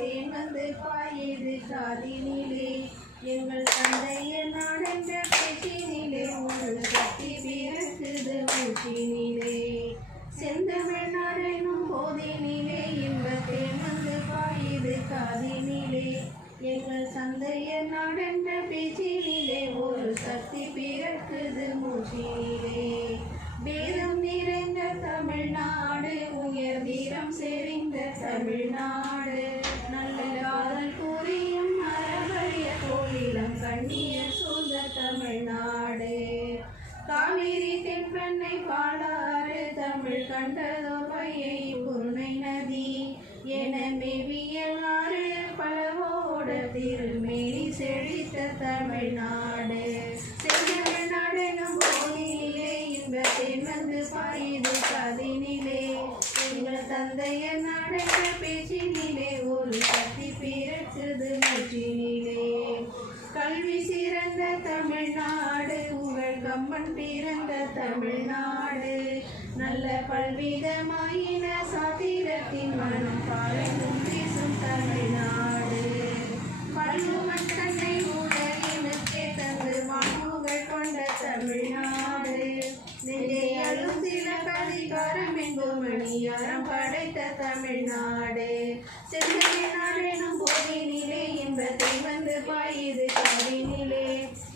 தேன் வந்து பாயுது காதினிலே எங்கள் தந்தைய நாடென்ற பேச்சினிலே உங்கள் கட்டி பிறக்குது மூச்சினிலே. செந்தமிழ் நாடெனும் போதினிலே இன்பத்தேன் வந்து பாயுது காதினிலே எங்கள் சந்தைய நாடென்ற பேச்சினிலே ஒரு சக்தி பிறக்குது மூச்சினிலே. வேதம் நிறைந்த தமிழ்நாடு உயர் வீரம் செறிந்த தமிழ்நாடு. தமிழ் கண்டதோர் வையை புன்னை நதி என மெவியலாறு பலவோட திருமேனி செழித்த தமிழ்நாடு செந்தமிழ்நாடெனும் போனிலே இன்பத்தேன் வந்து பாயுது பதினிலே எங்கள் தந்தைய நாடக பேச்சினிலே ஒரு சக்தி பிறக்குது கம்பன் பிறந்த தமிழ்நாடு. நல்ல பல்விதமாயின சாத்திரத்தின் மனம் பாறையும் பேசும் தமிழ்நாடு. பல்லுமன் தன்னை உலகினுக்கே தந்து வாக்குகள் கொண்ட தமிழ்நாடு. நெல்லையாலும் சில கதிகாரம் என்போம் மணியாரம் படைத்த தமிழ்நாடு. சென்னை செந்தமிழ்நாடெனும் போதினிலே இன்பத்தை வந்து பாயுது கவினிலே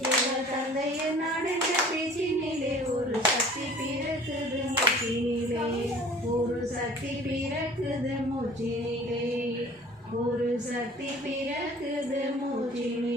எங்கள் தந்தைய மூச்சினிலே ஒரு சக்தி பிறக்குது மூச்சினிலே ஒரு சக்தி பிறக்குது மூச்சினிலே